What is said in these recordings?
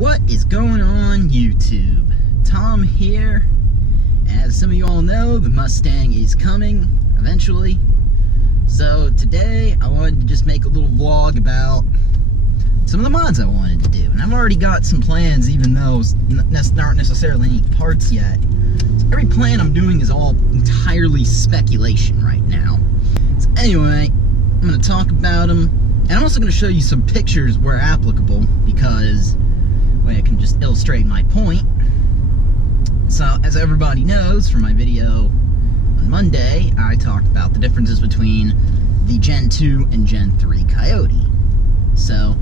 What is going on YouTube? Tom here. As some of you all know, the Mustang is coming eventually. So today I wanted to just make a little vlog about some of the mods I wanted to do. And I've already got some plans, even though aren't necessarily any parts yet. So every plan I'm doing is all entirely speculation right now. So anyway, I'm going to talk about them. And I'm also going to show you some pictures where applicable, because I can just illustrate my point. So, as everybody knows from my video on Monday, I talked about the differences between the Gen 2 and Gen 3 Coyote. So,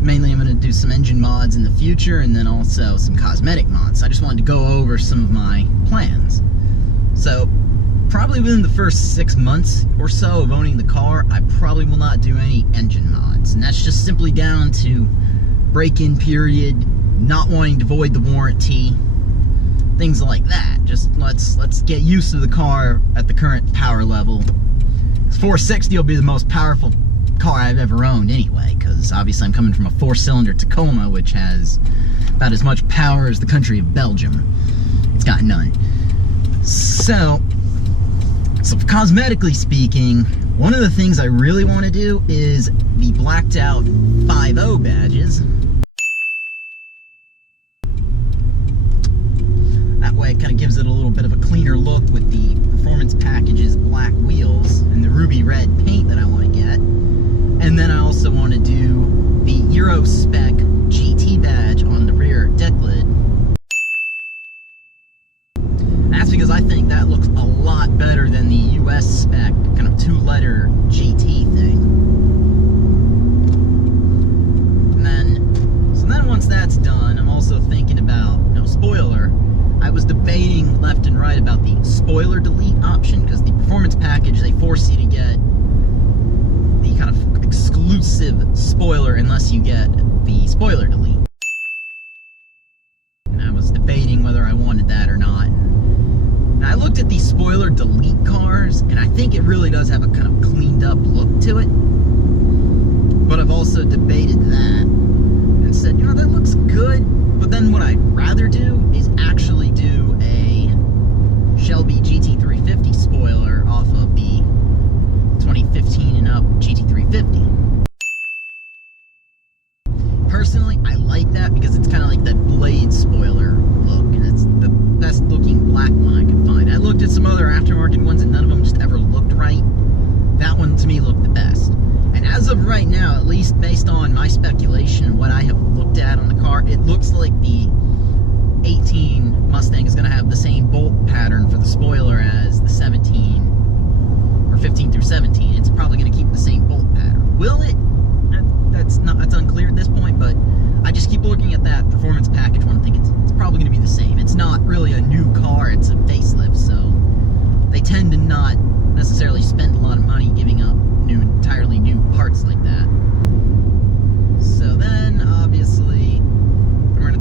mainly I'm going to do some engine mods in the future, and then also some cosmetic mods. I just wanted to go over some of my plans. So, probably within the first 6 months or so of owning the car, I probably will not do any engine mods. And that's just simply down to break-in period, not wanting to void the warranty, things like that. Just let's get used to the car at the current power level. 460 will be the most powerful car I've ever owned anyway, because obviously I'm coming from a 4-cylinder Tacoma, which has about as much power as the country of Belgium. It's got none. So cosmetically speaking, one of the things I really want to do is the blacked out 5.0 badges. That way it kind of gives it a little bit of a cleaner look with the performance package's black wheels and the ruby red paint that I want to get. And then I also want to do the Euro spec GT badge on the rear deck lid. That's because I think that looks a lot better than the US spec kind of 2-letter GT thing. And then once that's done, I'm also thinking about, spoiler. I was debating left and right about the spoiler delete option, because the performance package, they force you to get the kind of exclusive spoiler unless you get the spoiler delete. And I was debating whether I wanted that or not. And I looked at these spoiler delete cars, and I think it really does have a kind of cleaned up look to it. But I've also debated that and said, that looks good. But then what I'd rather do is actually do a Shelby GT350 spoiler off of the 2015 and up GT350. Personally, I like that because it's kind of like that blade spoiler look, and it's the best looking black one I could find. I looked at some other aftermarket ones and none of them just ever looked right. That one to me looked the best. And as of right now, at least based on my speculation and what I have looked at on the car, it looks like the 18 Mustang is going to have the same bolt pattern for the spoiler as the 17, or 15 through 17. It's probably going to keep the same bolt pattern. Will it? That's unclear at this point, but I just keep looking at that performance package one and think it's probably going to be the same. It's not really a new car, it's a facelift, so they tend to not necessarily spend a lot of money giving up entirely new parts like that. So then, obviously,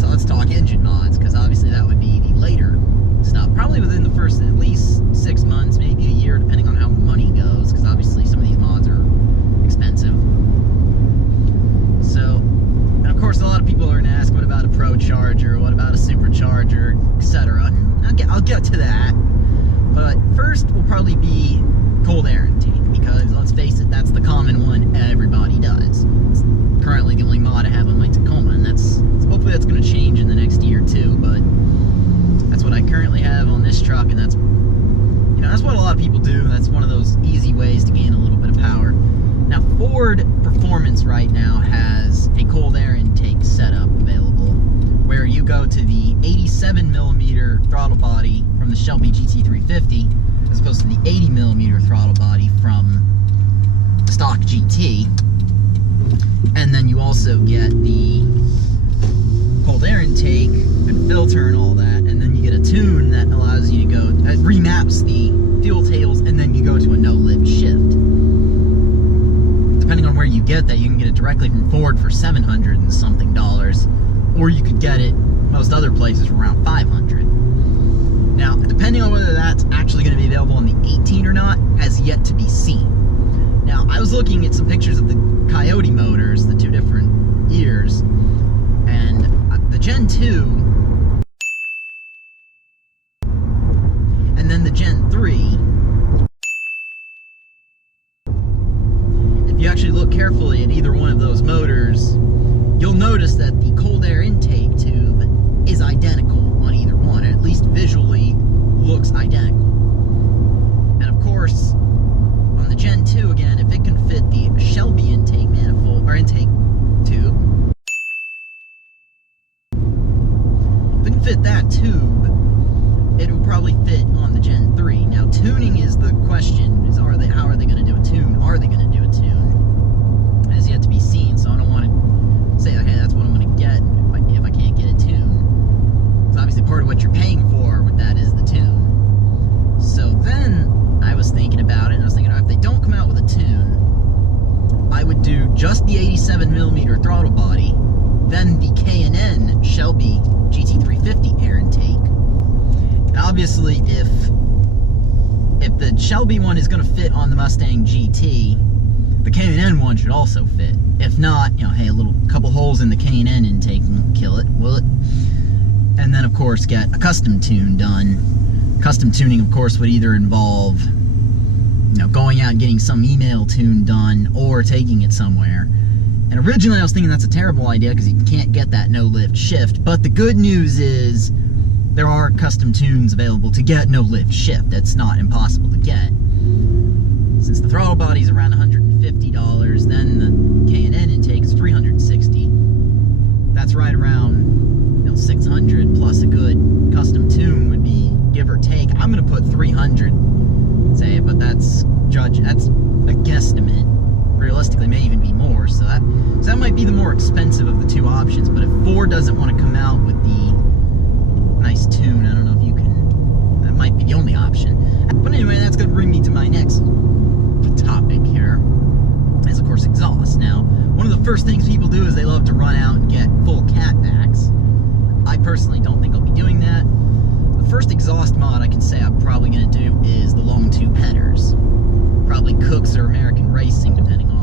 let's talk engine mods, because obviously that would be the later stuff. Probably within the first at least 6 months, maybe a year, depending on how money goes, because obviously some of these mods are expensive. So, and of course, a lot of people are going to ask, what about a Pro Charger? What about a Supercharger, etc.? I'll get to that. But first will probably be cold air intake, because let's face it, that's the common one everybody does. It's currently the only mod I have on my Tacoma, and hopefully that's going to change in the next year or two, but that's what I currently have on this truck, and that's what a lot of people do. That's one of those easy ways to gain a little bit of power. Now, Ford Performance right now has a cold air intake setup available, where you go to the 87mm throttle body from the Shelby GT350 as opposed to the 80mm throttle body from the stock GT, and then you also get the cold air intake and filter and all that, and then you get a tune that allows you to go, it remaps the fuel tails, and then you go to a no-lift shift. Depending on where you get that, you can get it directly from Ford for $700 and something, or you could get it most other places for around $500. Now, depending on whether that's actually going to be available on the 18 or not has yet to be seen. Now, I was looking at some pictures of the Coyote Motors, the two different years, and Gen 2, and then the Gen 3, if you actually look carefully at either one of those motors, you'll notice that the cold air intake tube is identical on either one, or at least visually looks identical. And of course, on the Gen 2 again, if it can fit the Shelby intake manifold, or intake tube, if it can fit that tube, it will probably fit on the Gen 3. Now, tuning is the question, is how are they going to do a tune? Are they going to do a tune? It has yet to be seen, so I don't want to say, okay, that's what I'm going to get if I can't get a tune. Because obviously part of what you're paying for with that is the tune. So then I was thinking about it, and I was thinking, if they don't come out with a tune, I would do just the 87mm throttle body, then the K&N Shelby GT350 air intake. And obviously, if the Shelby one is going to fit on the Mustang GT, the K&N one should also fit. If not, you know, hey, a couple holes in the K&N intake won't kill it, will it? And then, of course, get a custom tune done. Custom tuning, of course, would either involve, you know, going out and getting some email tune done or taking it somewhere. And originally I was thinking that's a terrible idea because you can't get that no-lift shift. But the good news is there are custom tunes available to get no-lift shift. That's not impossible to get. Since the throttle body's around $150, then the K&N intake is $360. That's right around, you know, $600 plus a good custom tune would be, give or take. I'm gonna put $300, say, but that's a guesstimate. Realistically, may even be more. So that might be the more expensive of the two options. But if Ford doesn't want to come out with the nice tune, I don't know if you can. That might be the only option. But anyway, that's gonna bring me to my next topic here, is of course exhaust. Now, one of the first things people do is they love to run out and get full catbacks. I personally don't think I'll be doing that. The first exhaust mod I can say I'm probably going to do is the long tube headers. Probably Cooks or American Racing, depending on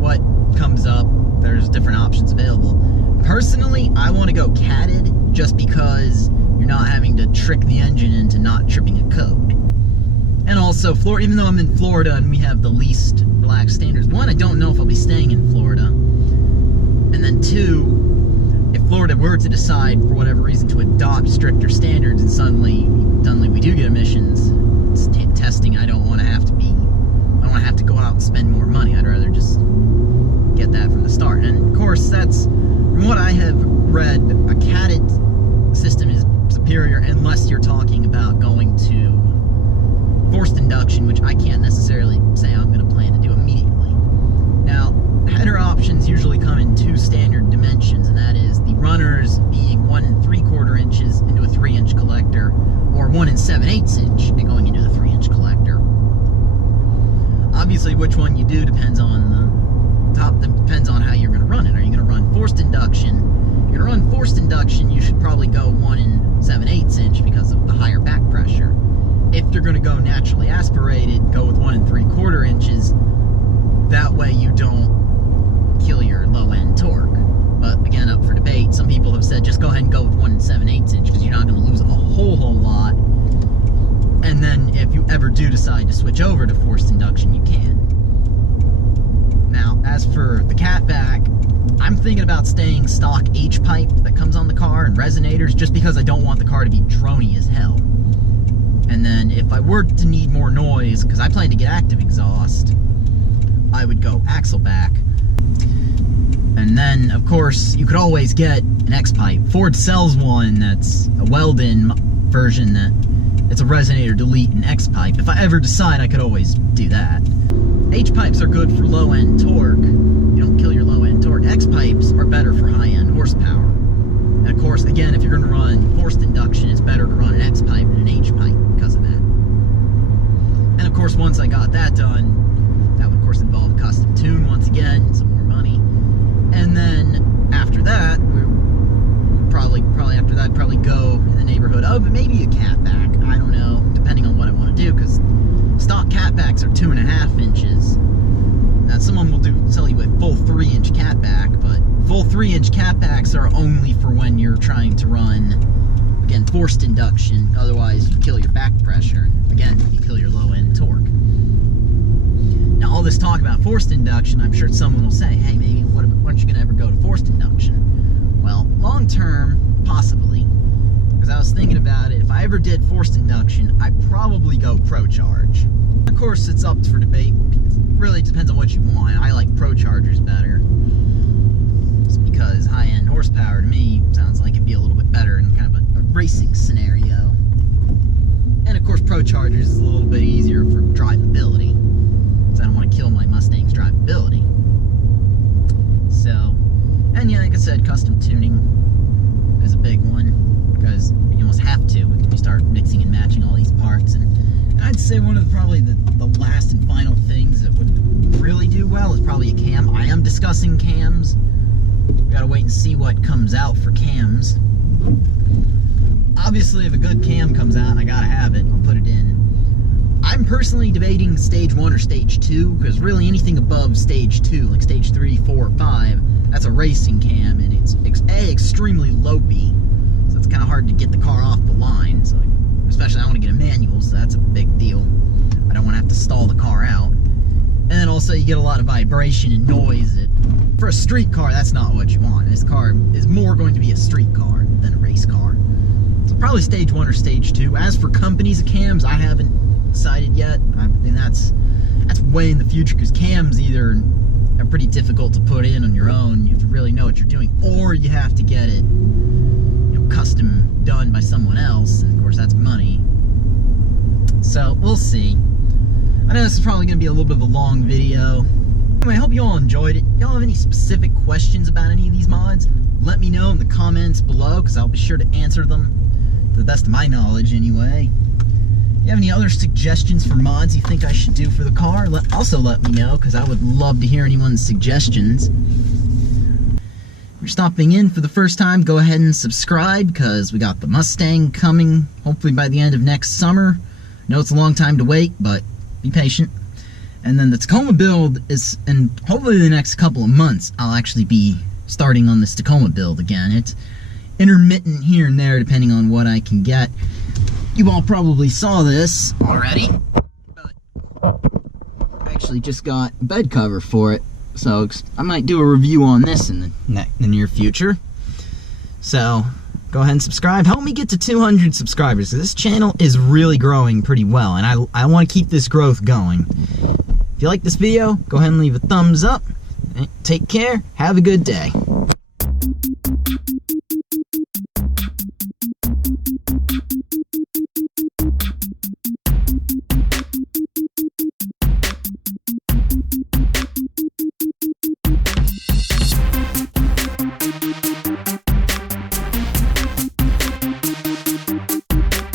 what comes up. There's different options available. Personally, I want to go catted just because you're not having to trick the engine into not tripping a code. And also, even though I'm in Florida and we have the least relaxed standards, one, I don't know if I'll be staying in Florida. And then two, if Florida were to decide, for whatever reason, to adopt stricter standards and suddenly we do get emissions testing, I don't want to have to go out and spend more money. I'd rather just get that from the start. And of course, that's, from what I have read, a catted system is superior unless you're talking about going to forced induction, which I can't necessarily say I'm going to plan to do immediately. Now, header options usually come in two standard dimensions, and that is the runners being 1 3/4 inches into a 3-inch collector, or 1 7/8 inch and going into the 3-inch collector. Obviously, which one you do depends on how you're going to run it. Are you going to run forced induction? If you're going to run forced induction, you should probably go 1 7/8 inch because of the higher back pressure. If you're going to go naturally aspirated, go with 1 3/4 inches. That way you don't kill your low-end torque. But again, up for debate. Some people have said just go ahead and go with 1 7/8 inch because you're not going to lose a whole lot. And then if you ever do decide to switch over to forced induction, you can. Now, as for the catback, I'm thinking about staying stock H-pipe that comes on the car and resonators, just because I don't want the car to be droney as hell. And then if I were to need more noise, because I plan to get active exhaust, I would go axle back. And then, of course, you could always get an X-pipe. Ford sells one that's a Weldon version that it's a resonator delete and X-pipe. If I ever decide, I could always do that. H-pipes are good for low-end torque. You don't kill your low-end torque. X-pipes are better for high-end horsepower. And of course, again, if you're going to run forced induction, it's better to run an X-pipe than an H-pipe because of that. And of course, once I got that done, that would of course involve a custom tune once again, some more money. And then after that, probably go in the neighborhood of maybe a catback. I don't know, depending on what I want to do, because stock catbacks are 2.5 inches. Now, someone will sell you a full 3-inch catback, but full 3 20-inch catbacks are only for when you're trying to run, again, forced induction. Otherwise, you kill your back pressure. And again, you kill your low-end torque. Now, all this talk about forced induction, I'm sure someone will say, hey, maybe, aren't you going to ever go to forced induction? Well, long-term, possibly. Because I was thinking about it, if I ever did forced induction, I'd probably go Pro Charge. Of course, it's up for debate. It really depends on what you want. I like Pro Chargers better. It's because high-end horsepower, to me, sounds like it'd be a little bit better in kind of a racing scenario. And of course, Pro Chargers is a little bit easier for drivability. I don't want to kill my Mustang's drivability. So, and yeah, like I said, custom tuning is a big one, because you almost have to when you start mixing and matching all these parts. And I'd say one of probably the last and final things that would really do well is probably a cam. I am discussing cams. We gotta wait and see what comes out for cams. Obviously, if a good cam comes out and I gotta have it, I'll put it in. I'm personally debating stage 1 or stage 2, because really anything above stage 2, like stage 3, 4, 5, that's a racing cam, and it's extremely lopey, so it's kind of hard to get the car off the line. So, especially I want to get a manual, so that's a big deal. I don't want to have to stall the car out. And then also you get a lot of vibration and noise. For a street car, that's not what you want. This car is more going to be a street car than a race car. So probably stage 1 or stage 2. As for companies of cams, I haven't decided yet. I mean, that's way in the future, because cams either are pretty difficult to put in on your own. You have to really know what you're doing, or you have to get it, custom done by someone else, and of course that's money. So we'll see. I know this is probably going to be a little bit of a long video. Anyway, I hope you all enjoyed it. If y'all have any specific questions about any of these mods, let me know in the comments below, because I'll be sure to answer them to the best of my knowledge anyway. If you have any other suggestions for mods you think I should do for the car, also let me know, because I would love to hear anyone's suggestions. If you're stopping in for the first time, go ahead and subscribe, because we got the Mustang coming, hopefully by the end of next summer. I know it's a long time to wait, but be patient. And then the Tacoma build is, and hopefully the next couple of months, I'll actually be starting on this Tacoma build again. It's intermittent here and there, depending on what I can get. You all probably saw this already, but I actually just got a bed cover for it, so I might do a review on this in the near future. So go ahead and subscribe. Help me get to 200 subscribers. This channel is really growing pretty well, and I want to keep this growth going. If you like this video, go ahead and leave a thumbs up. Take care. Have a good day.